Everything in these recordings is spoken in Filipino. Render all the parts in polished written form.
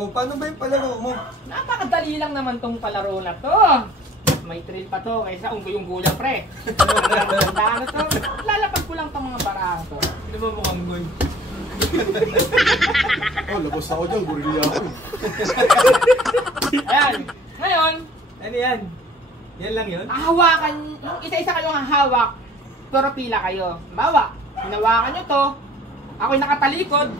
Oh, paano ba yung palaro mo? Napakadali lang naman tong palaro na to. May thrill pa to kaysa unggoy-unggoy pre. Ano to? Lalapag ko lang tong mga barahan to. Sino ba mukhang goy? Oh, labas ako dyan, gorilla ako. Ayan. Ngayon, Ano yan? Yan lang yun? hahawakan, yung isa-isa kayong hahawak, pero pila kayo. Bawa, hinawakan nyo to, ako'y nakatalikod,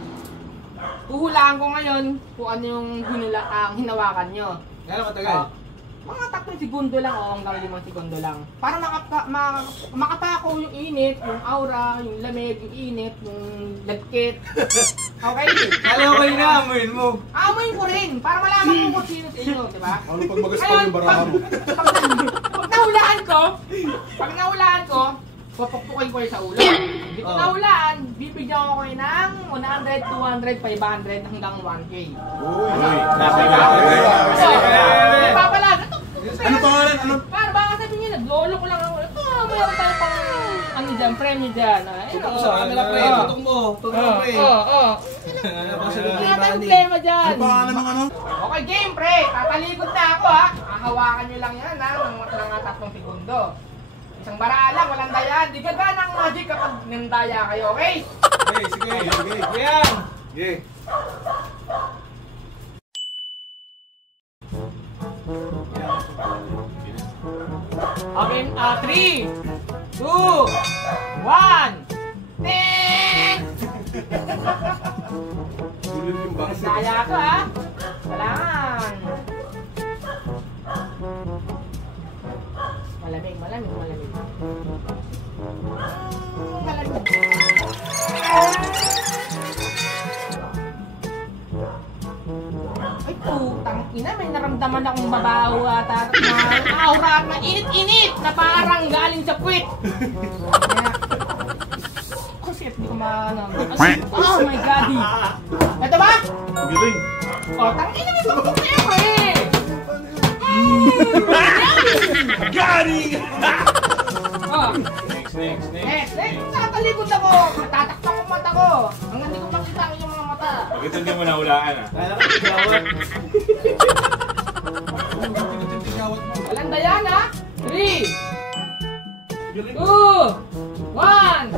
huhulaan ko ngayon kung ano yung hinawakan nyo. Gano'ng katagal? Mga 3 segundo lang o hanggang 5 segundo lang. Para makapakaw yung init, yung aura, yung lamig, yung init, yung lagkit. Okay? Kala ko yung naamoyin mo. Amoyin ko rin, para malaman ko kung sino sa inyo, di ba? Ano pag magaspang yung baraha mo? Pag nahulaan ko, papukpukin ko yun sa ulo. Hindi ko nahulaan, bibigyan ko kayo ng 100, 200, 500 hanggang 1K. Uy, Papalag, ano pangalan? Ano? para baka sabihin niya, naglolo ko lang ako. Mayroon tayo pang ano dyan, premyo dyan. Tutok sa camera, pre. Tutok mo. Tutok mo, pre. Ano ba sa Wala tayong problema dyan. Ano pangalan ng ano? Okay, game, pre. Tatalikod na ako, ha. Hahawakan nyo lang yan, ha, ng 3 segundo. Isang bara lang, walang daya. Di ka ba ng magic kapag nandaya kayo, okay? Okay, sige. Yan. Okay. Okay, 3, 2, 1, ting! Sulit yung base. Nandaya ko, ha. Kailangan. Malamig. Malamig. Ay, putang ina, may naramdaman akong mabaho ata na aura at mainit-init na parang galing sa puwit. Kasi hindi ko oh my god. Ito ba? Galing. Oh, tangin na may tutok na yun, eh. Galing! Oh. Next. Nakatalikod ako. Tatakpan ko mata ko. Hanggang hindi ko makita ang inyong mga mata. Bakit hindi mo nahulaan ah? Kala ko tigawat. Walang dayan, ha? 3, 2, 1.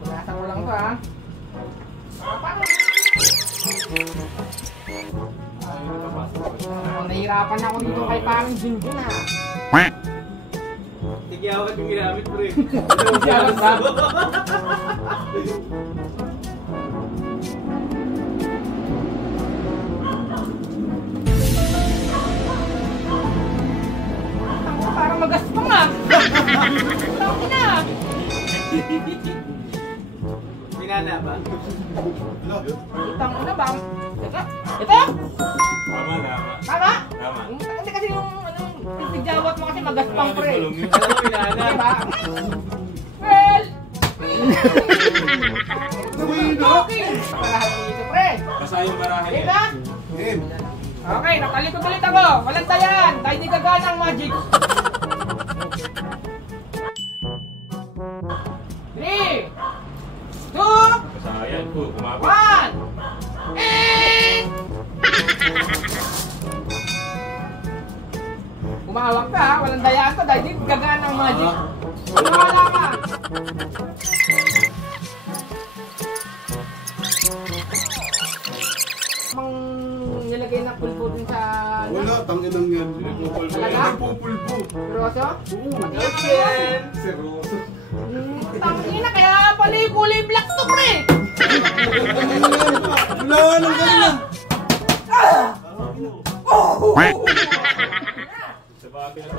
Punasan ko lang to, ha? Nahirapan ako dito kay parang Junjun, ha? Tigawat yung ginamit, pre. Tigawat ba? Parang magaspang, ha? Tawag na! Pinana ba? Itang na ba? Teka, ito? Tama. Tama? Tama. Hindi kasi yung tigjawat mo kasi magaspang, pre. Alam mo, pinana. Diba? Well! Okay! Parahan mo dito, pre. Basta yung barahan yan. Diba? Game. Okay, nakalikod ulit ako. Walang tayan. Dahil di gagana ang magic. 3, 2, Basta yan po, kumapit. 1. Umawak ka, ha? Walang dayaan to dahil di gagana ang magic. Wala ka. Mang nilagay na pulpo dun sa... Wala, tanginang yan. Talaga? Hindi pupulpo. Roso? Yan. Seroso. Tangina, kaya pala yung kulay black to, pre! Wala, nang galing. Sa bagay na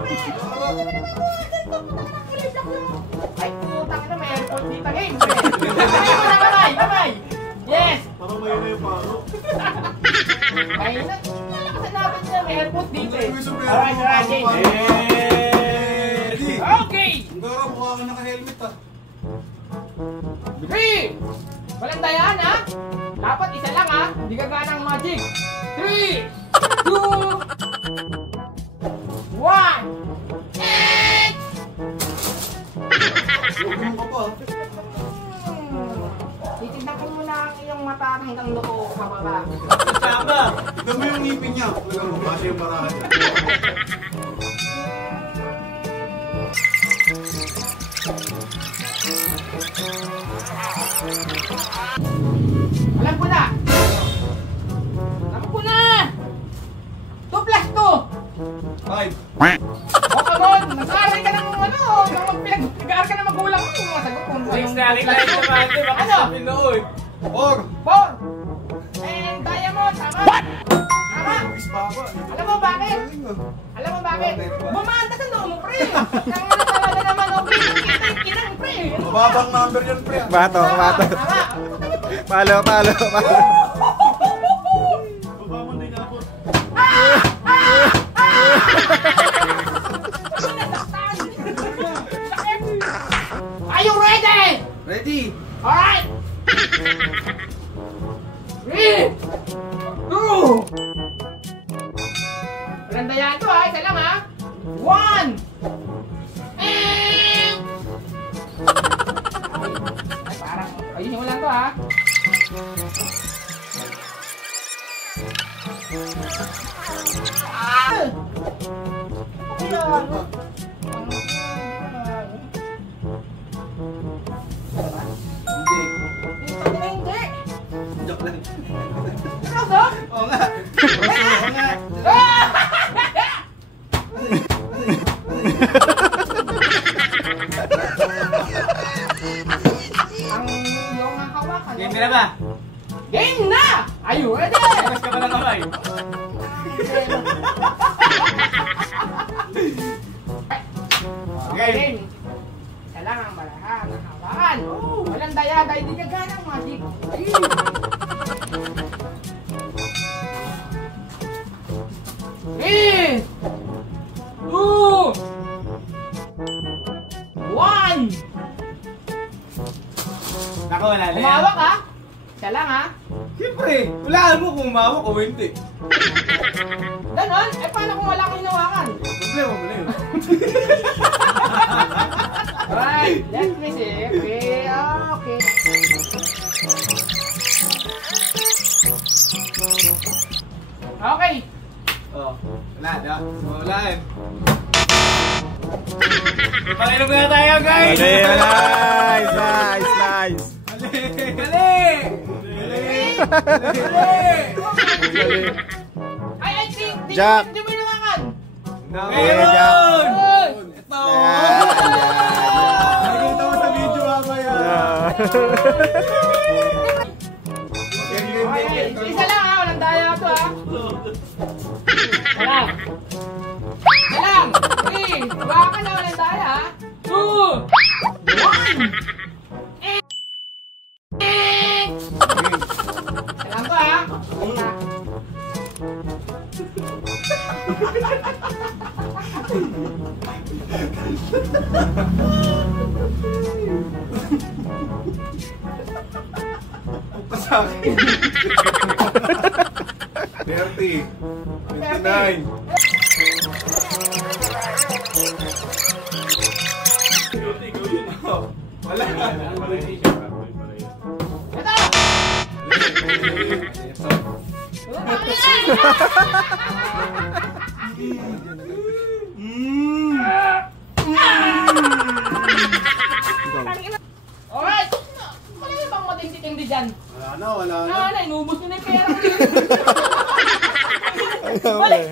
Ay, putang ina, may airport dito, game! Kamay! Yes! Parang may na yung paro. Ay, nalakasan natin sila, may airport dito eh. Alright, game! Ready? Okay! Ang gara, mukha ka naka-helmet ah. 3! Walang dayaan, ha? Dapat isa lang, ha? Hindi ka gana ang magic. 3, 2, 1. Huwag ka pa ah. ang iyong mata hanggang loko pababa. Tama. Tignan mo yung ngipin niya. Tignan mo, kasi yung barahan niya. Alam ko na! Alam ko na! 2 plus 2! 5. Oh, come on! Nag-aaral ka ng ano, nag-aaral ka ng magulang mo. Masagot kung Next na rin tayo sa mati. Baka Ano? sabihin noon. 4. 4! And diamond, tama? What? Tama! Bis baba. Alam mo bakit? Galing ah. Alam mo bakit? Bumanda sa noo mo, pre! Nang talaga naman, okay, kinang, pre! Mababang number yun, pre. Bato, bato. Tama! Palo, palo, palo. Baba mo din ako. Are you ready? Ready? Alright! 3! 2! Walang dayaan to ha, isa lang ha! 1! Ay, parang, ayun yung lang to ha! Hindi. Hindi! Joke lang. Seryoso? Oo nga. Oo nga. Ang iyong hawakan. Game na ba? Game na! Are you ready? Mas ka pa lang kamay. Okay. Game. Isa lang ang balahan ng hawakan. Walang daya, hindi ka ganang magic. Three, 2, 1. Nako, wala na yan. Umawak ha? Isa lang ha? Siyempre, hulaan mo kung umawak o hindi. Ganon? Eh paano kung wala kang hinawakan? Problema mo na yun. Alright, let me see. Okay, okay. Okay. Oh, wala na. Walaan. Pakinom na tayo, guys! Mali, nice, nice, nice. Mali! Ay, Jack. Di mo hinawakan. Meron! Ito! Nakikita mo sa video mamaya. Okay, isa lang ha, walang daya to ha. Isa lang. Isa lang. 3, hawakan na walang daya ha. 2, 1. Isa lang to ha. Sa akin. 30. 29. Wala. Ito! Alright! Ano yung bang matindi-tindi dyan? Wala na, wala na. Inubos nyo na yung pera ko. Balik!